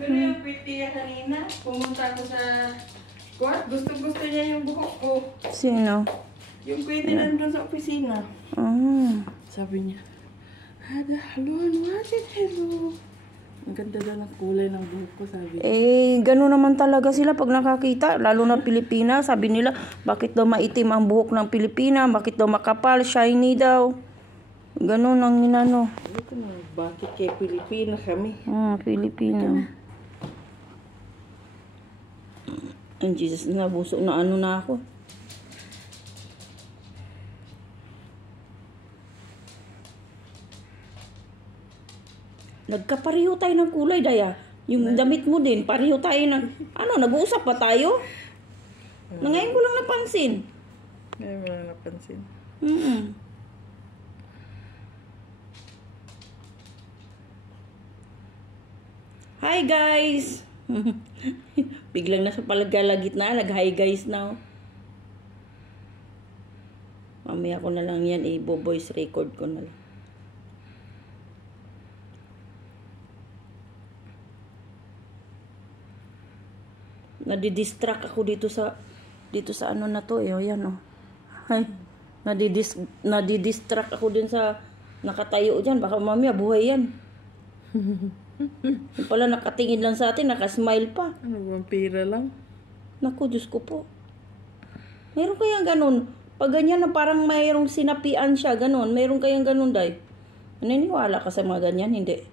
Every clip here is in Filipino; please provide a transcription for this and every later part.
Pero yung pretty kanina, pumunta ako sa court, gusto niya yung buhok ko. Sino? Yung pretty nandun sa opisina. Sabi niya, hello, hello. Ang ganda daw ng kulay ng buhok ko, sabi niya. Gano'n naman talaga sila pag nakakita, lalo na Pilipina. Sabi nila, bakit daw maitim ang buhok ng Pilipina? Bakit daw makapal, shiny daw? Gano'n ang inano. Ito na, bakit kay Pilipina kami? Pilipina. Ang Jesus, nabuso na ano na ako. Nagkapareho tayo ng kulay, Daya. Yung damit mo din, pareho tayo ng... nag-uusap pa tayo? Ngayon ko lang napansin. Ngayon mo lang napansin. Hi, guys! Biglang nasa palagkalagit na, nag-hi guys now. Mamaya ko na lang yan, voice record ko na lang. Nadidistract ako dito sa ano na to yan Ay, nadidistract ako din sa nakatayo diyan, baka mamaya buhay yan. Yung pala nakatingin lang sa atin, nakasmile pa. Ano, vampira lang? Naku, Diyos ko po. Meron kayang ganun. Pag ganyan na parang mayroong sinapian siya, ganun. Meron kayang ganun, Day. Naniniwala ka sa mga ganyan? Hindi.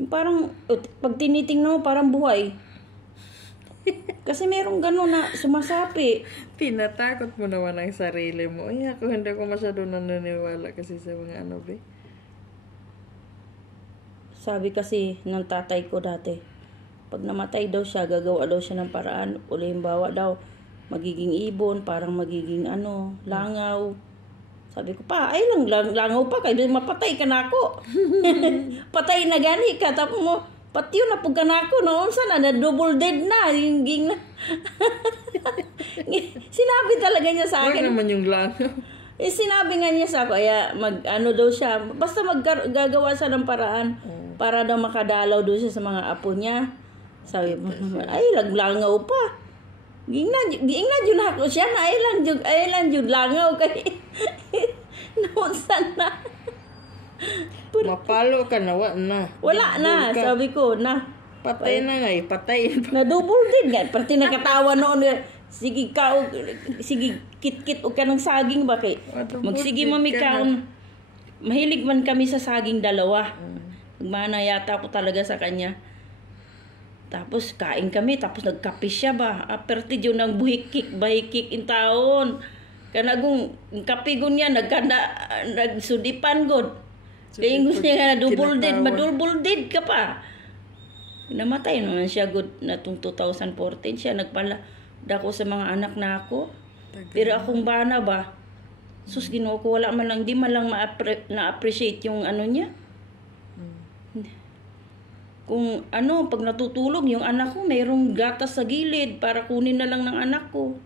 Yung parang, pag tinitingnan mo, parang buhay. Kasi merong gano'n na sumasapi. Tinatakot mo naman ang sarili mo. Ay, ako hindi ko masyado naniniwala kasi sa mga ano, be. Sabi kasi ng tatay ko dati, pag namatay daw siya, gagawa daw siya ng paraan. Ulimbawa daw, magiging ibon, parang magiging langaw. Sabi ko, pa, ay langaw pa, kaya mapatay ka na ako. Patay na gani ka, tapos mo, pati yun, napog ka na ako, noon sana, na double dead na, yung ging na. Sinabi talaga niya sa akin. Huwag naman yung langaw. Sinabi nga niya sa ako, kaya daw siya, basta gagawa siya ng paraan, para daw makadalaw doon siya sa mga apo niya. Sabi mo, ay, laglangaw pa. Ging na dyan ako siya na, ay lang dyan langaw kay, noon sana. Mapalo ka na, wala na, sabi ko, na. Patay na nga patay. Na double din nga, pati nakatawa noon, sige kit-kit o ka ng saging ba kay, magsige mami kaon. Mahilig man kami sa saging dalawa. Nagmana yata ako talaga sa kanya. Tapos kain kami, tapos nagkape siya ba. Aperti yun ng bahikik in taon. Kanagong kape gun niya, nagsudipan god. Kaya gusto niya na double dead ka pa. Namatay naman siya god na itong 2014 siya. Nagpala dako sa mga anak na ako. Pero akong bana ba, sus Ginoo ko, wala man lang, di man lang na-appreciate yung ano niya. Kung pag natutulog yung anak ko, mayroong gatas sa gilid para kunin na lang ng anak ko.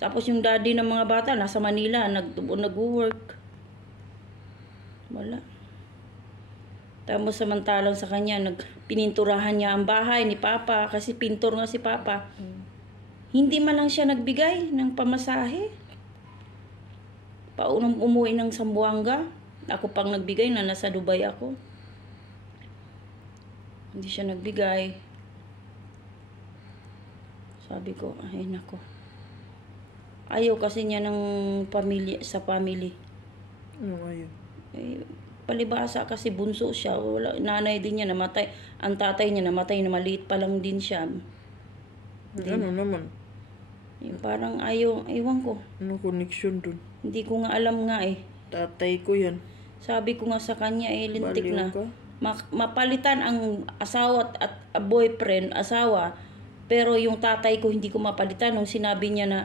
Tapos yung daddy ng mga bata, nasa Manila, nag-work. Wala. Tapos samantalang sa kanya, pininturahan niya ang bahay ni Papa, kasi pintor nga si Papa. Hindi man lang siya nagbigay ng pamasahe. Paunang umuwi ng Zamboanga. Ako pang nagbigay na nasa Dubai ako. Hindi siya nagbigay. Sabi ko, ay nako. Ayaw kasi niya ng sa family. Ano ayaw? Palibasa kasi bunso siya. Nanay din niya namatay. Ang tatay niya namatay na maliit pa lang din siya. Ano naman? Yung parang ayaw, ewan ko. Anong connection dun? Hindi ko nga alam nga eh. Tatay ko yan. Sabi ko nga sa kanya lintik Baliw na. ka? Mapalitan ang asawa at boyfriend, asawa. Pero yung tatay ko hindi ko mapalitan. Nung sinabi niya na,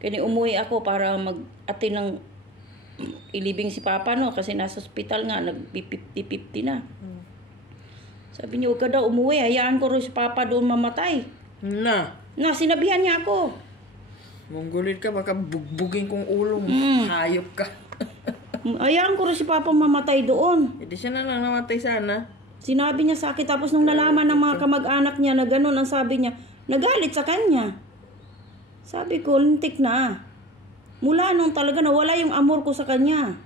kaya umuwi ako para mag-atin ng ilibing si Papa, no? Kasi nasa ospital nga, nag-50-50 na. Sabi niya, huwag ka daw umuwi. Hayaan ko rin si Papa doon mamatay. Na, sinabihan niya ako. Monggolit ka, baka bugbugin kong ulo mo. Hayop ka. Ayaan ko rin si Papa mamatay doon. Hindi siya na lang namatay sana. Sinabi niya sa akin, tapos nung nalaman ng mga kamag-anak niya na gano'n, ang sabi niya, nagalit sa kanya. Sabi ko, lintik na. Mula nung talaga nawala yung amor ko sa kanya.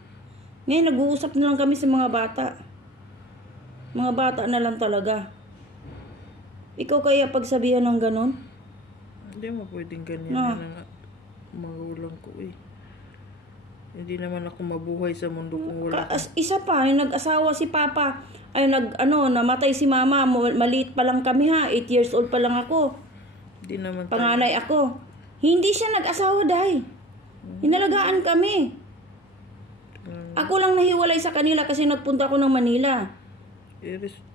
Ngayon, nag-uusap na lang kami sa mga bata. Mga bata na lang talaga. Ikaw kaya pagsabihan ng gano'n? Hindi mo pwedeng ganyan Na. na magulang ko eh. Hindi naman ako mabuhay sa mundo kung wala. Isa pa, yung nag-asawa si Papa, ay namatay si Mama, maliit pa lang kami ha, 8 years old pa lang ako. Hindi naman tayo. Panganay ako. Hindi siya nag-asawa, Day. Hinalagaan kami. Ako lang nahiwalay sa kanila kasi nagpunta ako ng Manila.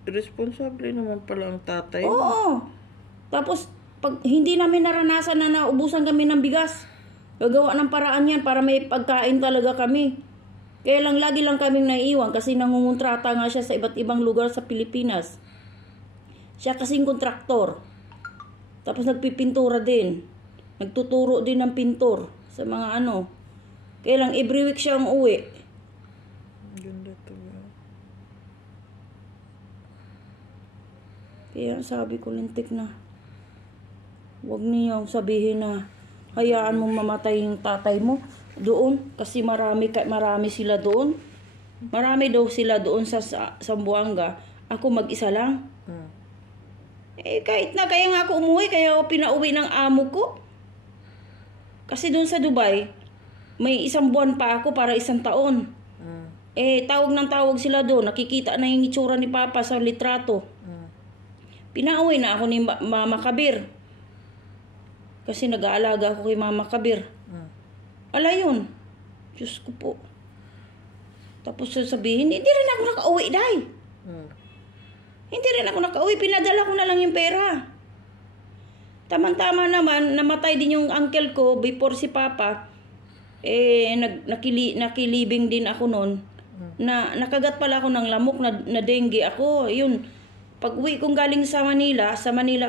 Irresponsible naman pala ang tatay. Oo. Tapos, pag hindi namin naranasan na naubusan kami ng bigas, gagawa ng paraan yan para may pagkain talaga kami. Kaya lang lagi lang kaming naiiwan kasi nangungontrata nga siya sa iba't ibang lugar sa Pilipinas. Siya kasing kontraktor. Tapos nagpipintura din. Nagtuturo din ng pintor sa mga ano. Kaya lang every week siya ang uwi. Ganda to. Kaya sabi ko, lintik na. Huwag niyong sabihin na hayaan mong mamatay yung tatay mo doon kasi marami sila doon. Marami daw sila doon sa Zamboanga. Ako mag-isa lang. Kahit na kaya nga ako umuwi, kaya ako pinauwi ng amo ko. Kasi doon sa Dubai, may 1 buwan pa ako para 1 taon. Tawag ng tawag sila doon. Nakikita na yung itsura ni Papa sa litrato. Pinauwi na ako ni Mama Kabir. Kasi nag-aalaga ako kay Mama Kabir. Ala yun. Diyos ko po. Tapos sasabihin, hindi rin ako nakauwi, Day. Hindi rin ako nakauwi. Pinadala ko na lang yung pera. Tama-tama naman, namatay din yung uncle ko before si Papa. Nakilibing din ako noon. Nakagat pala ako ng lamok na dengue ako. Yun. Pag uwi kong galing sa Manila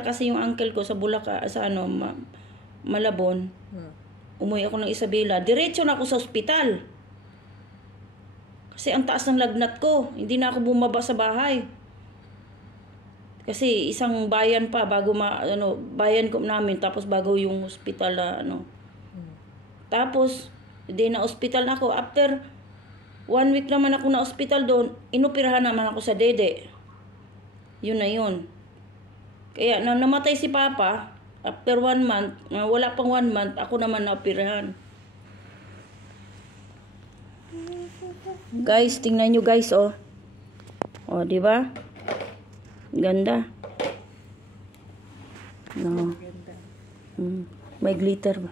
kasi yung uncle ko sa Bulacan, sa Malabon. Umuwi ako ng Isabela. Diretso na ako sa ospital. Kasi ang taas ng lagnat ko. Hindi na ako bumaba sa bahay. Kasi isang bayan pa bago bayan ko namin tapos bago yung ospital na Tapos na ospital na ako. After 1 week naman ako na ospital doon, inoperahan naman ako sa dede. Yun na yun. Kaya namatay si Papa. After 1 month, wala pang 1 month, ako naman naoperahan. Guys, tingnan nyo guys, oh. Oh, di ba? Ganda. No. May glitter ba?